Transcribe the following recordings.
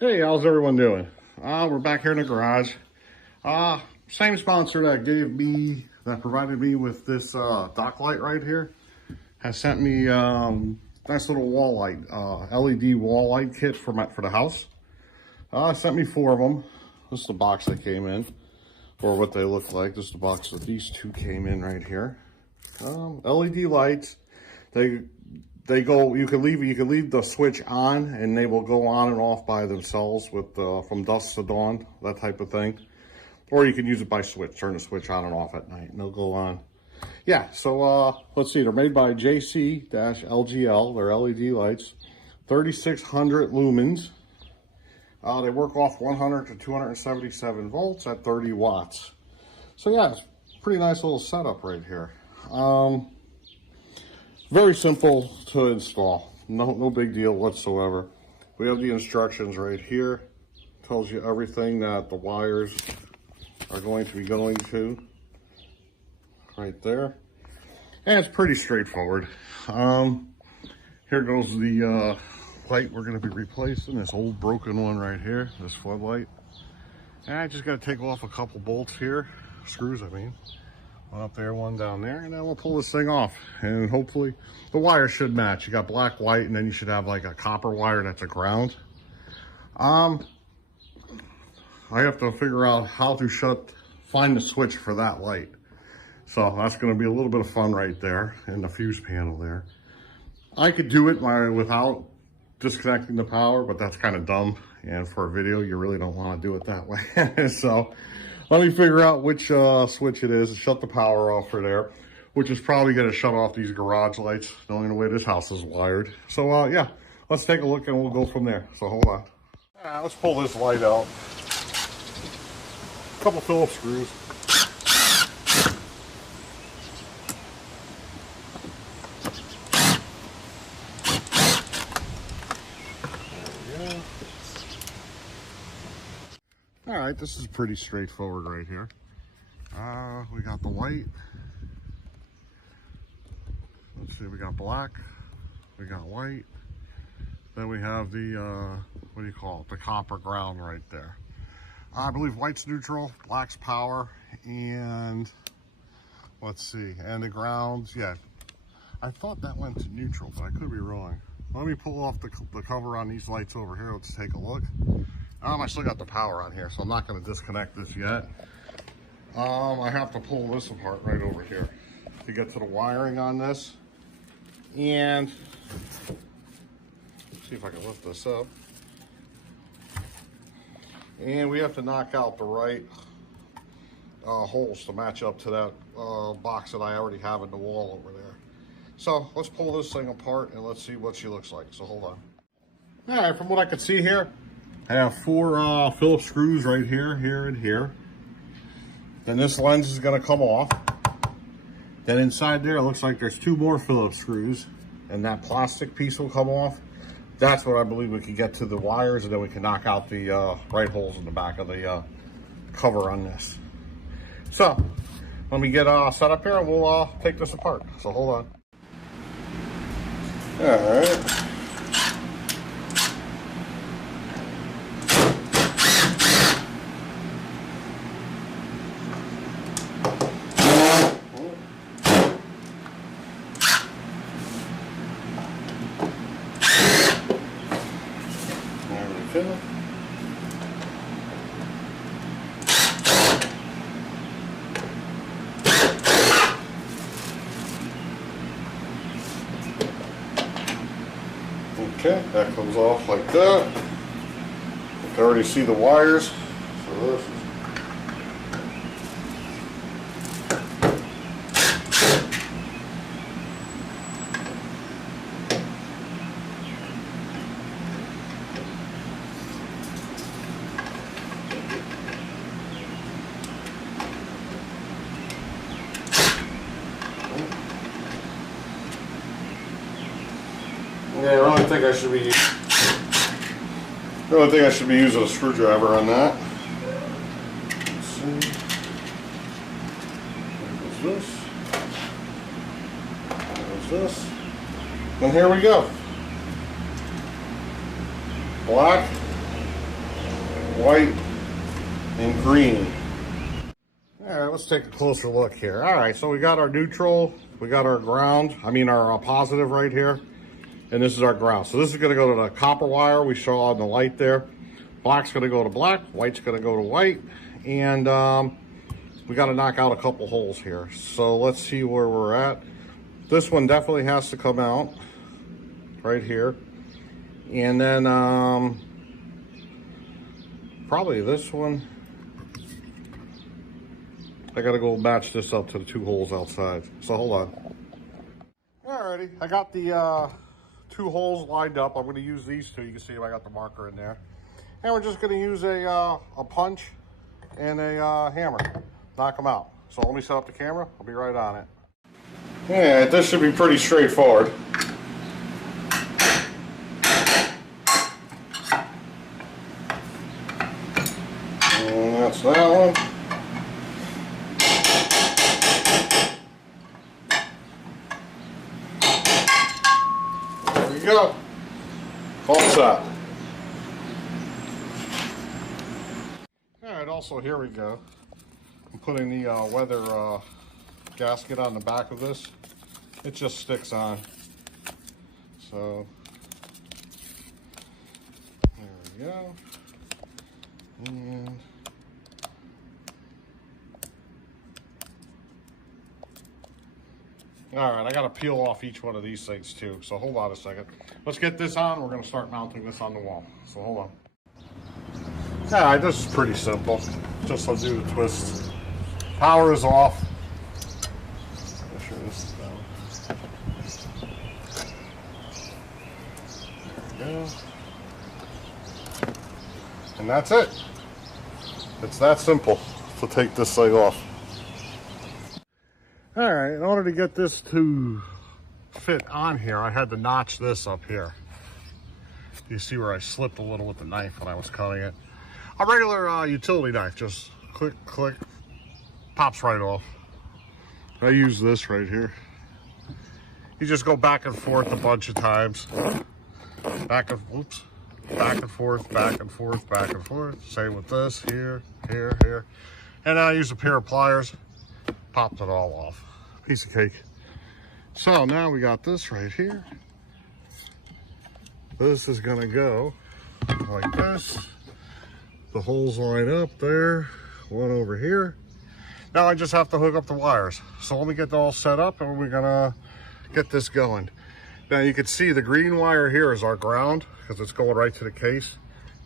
Hey, how's everyone doing? We're back here in the garage. Same sponsor that provided me with this dock light right here has sent me nice little wall light, LED wall light kit for the house. Sent me 4 of them. This is the box they came in, or what they look like. This is the box that these 2 came in right here. LED lights. They go. You can leave the switch on, and they will go on and off by themselves with from dusk to dawn, that type of thing. Or you can use it by switch. Turn the switch on and off at night, and they'll go on. Yeah. So let's see. They're made by JC-LGL. They're LED lights, 3600 lumens. They work off 100 to 277 volts at 30 watts. So yeah, it's a pretty nice little setup right here. Very simple to install. No big deal whatsoever. We have the instructions right here. Tells you everything that the wires are going to be going to. Right there. And it's pretty straightforward. Here goes the light we're going to be replacing. This old broken one right here. This floodlight. And I just got to take off a couple bolts here. Screws, I mean. One up there, one down there, and then we'll pull this thing off, and hopefully the wire should match. You got black, white, and then you should have like a copper wire that's a ground. I have to figure out how to find the switch for that light. So that's going to be a little bit of fun right there in the fuse panel there. I could do it without disconnecting the power, but that's kind of dumb, and for a video you really don't want to do it that way. So let me figure out which switch it is and shut the power off for there, which is probably going to shut off these garage lights, knowing the way this house is wired. So yeah, let's take a look and we'll go from there. So hold on. Let's pull this light out. A couple Phillips screws. All right, this is pretty straightforward right here. We got the white. Let's see, we got black, we got white. Then we have the, what do you call it? The copper ground right there. I believe white's neutral, black's power, and let's see, and the grounds, yeah. I thought that went to neutral, but I could be wrong. Let me pull off the cover on these lights over here. Let's take a look. I still got the power on here, so I'm not going to disconnect this yet. I have to pull this apart right over here to get to the wiring on this. And let's see if I can lift this up. And we have to knock out the right holes to match up to that box that I already have in the wall over there. So let's pull this thing apart and let's see what she looks like. So hold on. All right, from what I can see here, I have 4 Phillips screws right here, here, and here. Then this lens is going to come off. Then inside there, it looks like there's 2 more Phillips screws, and that plastic piece will come off. That's what I believe we can get to the wires, and then we can knock out the right holes in the back of the cover on this. So let me get set up here, and we'll take this apart. So hold on. All right. Okay, that comes off like that. You can already see the wires. So this is yeah, I really think I should be using a screwdriver on that. Let's see. There's this. There's this. And here we go. Black, white, and green. All right, let's take a closer look here. All right, so we got our neutral, we got our ground, our positive right here, and this is our ground. So this is gonna go to the copper wire we saw on the light there. Black's gonna go to black, white's gonna go to white, and we gotta knock out a couple holes here. So let's see where we're at. This one definitely has to come out right here. And then probably this one. I gotta go match this up to the 2 holes outside. So hold on. Alrighty, I got the 2 holes lined up. I'm gonna use these 2. You can see I got the marker in there. And we're just gonna use a punch and a hammer. Knock them out. So let me set up the camera. I'll be right on it. Yeah, this should be pretty straightforward. And that's that one. There we go. All set. Alright, also here we go. I'm putting the weather gasket on the back of this. It just sticks on. So there we go. And all right, I gotta peel off each one of these things too. So hold on a second. Let's get this on. We're gonna start mounting this on the wall. So hold on. All right, this is pretty simple. Just undo the twist. Power is off. Make sure this is down. There we go. And that's it. It's that simple to take this thing off. All right, in order to get this to fit on here, I had to notch this up here. You see where I slipped a little with the knife when I was cutting it. A regular utility knife, just click, click, pops right off. I use this right here. You just go back and forth a bunch of times. Back and forth, back and forth, back and forth, back and forth. Same with this, here, here, here. And I use a pair of pliers, popped it all off. Piece of cake. So now we got this right here. This is gonna go like this. The holes line up there, one over here. Now I just have to hook up the wires. So let me get it all set up and we're gonna get this going. Now you can see the green wire here is our ground because it's going right to the case.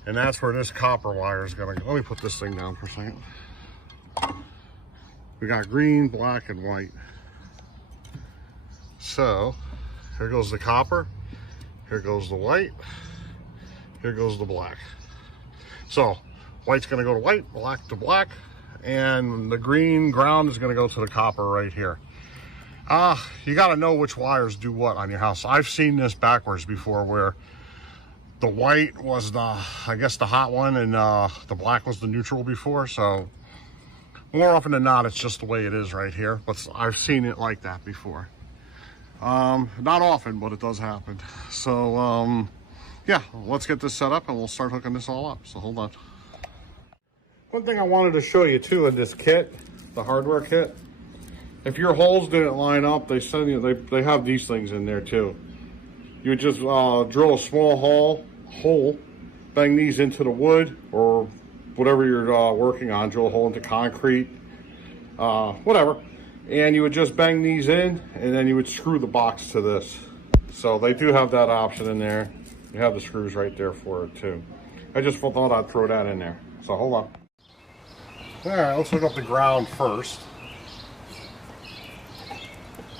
And that's where this copper wire is gonna go. Let me put this thing down for a second. We got green, black, and white. So here goes the copper, here goes the white, here goes the black. So white's gonna go to white, black to black, and the green ground is gonna go to the copper right here. You gotta know which wires do what on your house. I've seen this backwards before where the white was the, I guess, the hot one and the black was the neutral before. So more often than not, it's just the way it is right here. But I've seen it like that before. Not often, but it does happen. So yeah, let's get this set up and we'll start hooking this all up. So hold on. One thing I wanted to show you too in this kit, the hardware kit, if your holes didn't line up, they send you, they have these things in there too. You would just drill a small hole, bang these into the wood or whatever you're working on, drill a hole into concrete, whatever. And you would just bang these in and then you would screw the box to this. So they do have that option in there. You have the screws right there for it too. I just thought I'd throw that in there. So hold on. All right, let's hook up the ground first.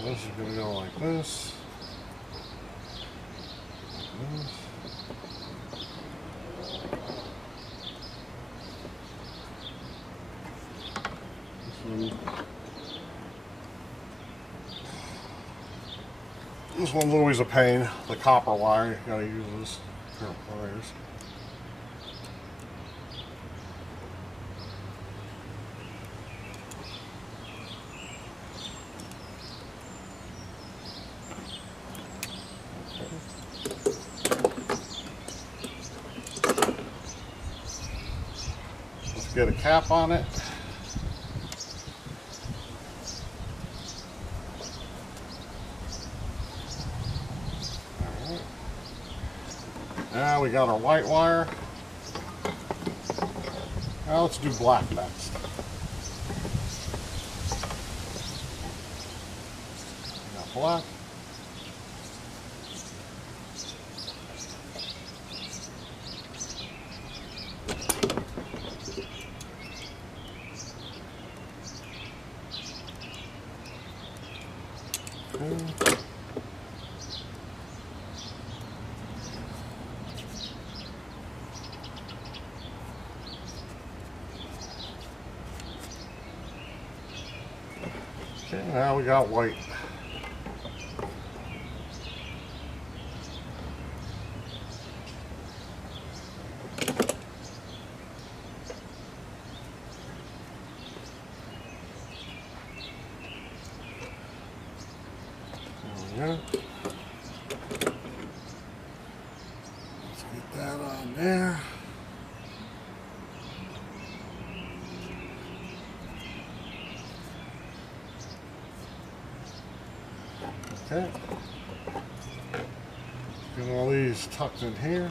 This is gonna go like this. This one's always a pain, the copper wire. You gotta use this pair of pliers. Let's get a cap on it. Alright. Now we got our white wire. Now let's do black next. We got black. Okay, now we got white. There we go. Let's get that on there. Okay. Get all these tucked in here.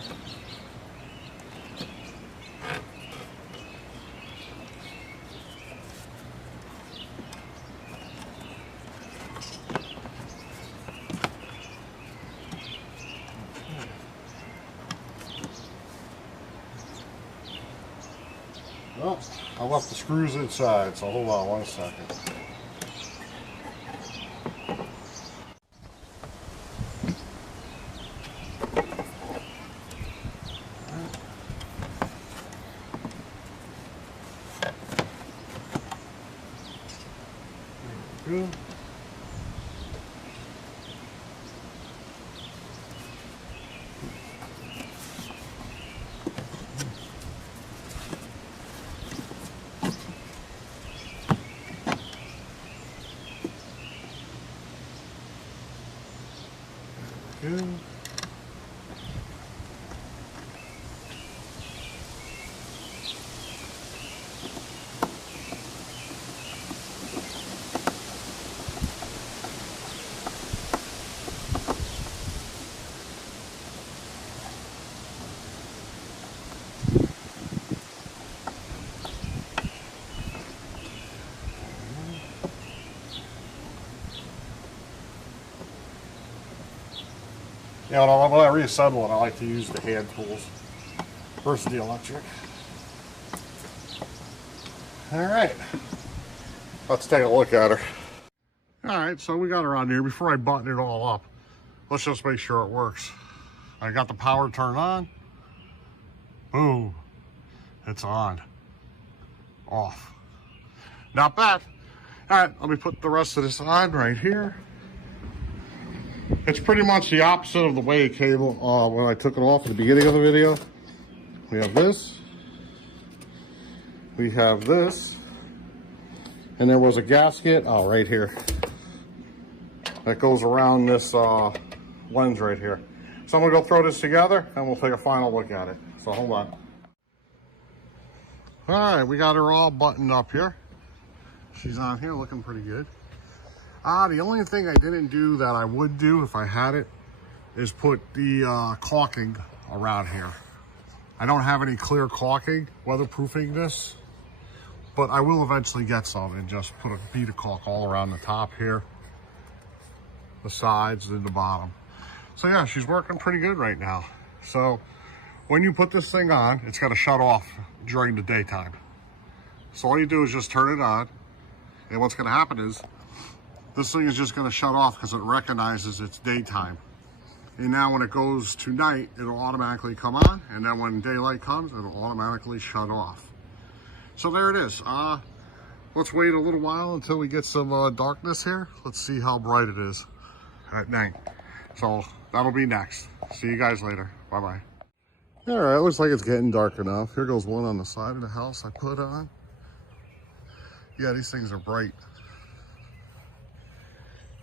Well, I left the screws inside, so hold on one second. Good. Good. Yeah, when I reassemble it, I like to use the hand tools versus the electric. All right, let's take a look at her. All right, so we got her on here. Before I button it all up, let's just make sure it works. I got the power turned on. Boom, it's on. Off. Not bad. All right, let me put the rest of this on right here. It's pretty much the opposite of the way it came when I took it off at the beginning of the video. We have this. We have this. And there was a gasket, right here, that goes around this lens right here. So I'm gonna go throw this together and we'll take a final look at it. So hold on. All right, we got her all buttoned up here. She's on here looking pretty good. The only thing I didn't do that I would do if I had it is put the caulking around here. I don't have any clear caulking, weatherproofing this, but I will eventually get some and just put a bead of caulk all around the top here, the sides and the bottom. So yeah, she's working pretty good right now. So when you put this thing on, it's got to shut off during the daytime. So all you do is just turn it on, and what's going to happen is this thing is just going to shut off because it recognizes it's daytime. And now when it goes to night, it'll automatically come on. And then when daylight comes, it'll automatically shut off. So there it is. Let's wait a little while until we get some darkness here. Let's see how bright it is at night. So that'll be next. See you guys later. Bye-bye. All right, looks like it's getting dark enough. Here goes one on the side of the house I put on. Yeah, these things are bright.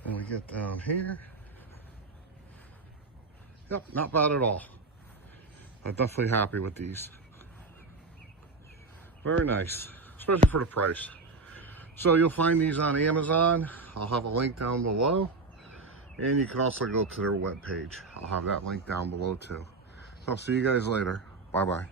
And we get down here. Yep, not bad at all. I'm definitely happy with these. Very nice, especially for the price. So you'll find these on Amazon. I'll have a link down below. And you can also go to their webpage. I'll have that link down below too. So I'll see you guys later. Bye-bye.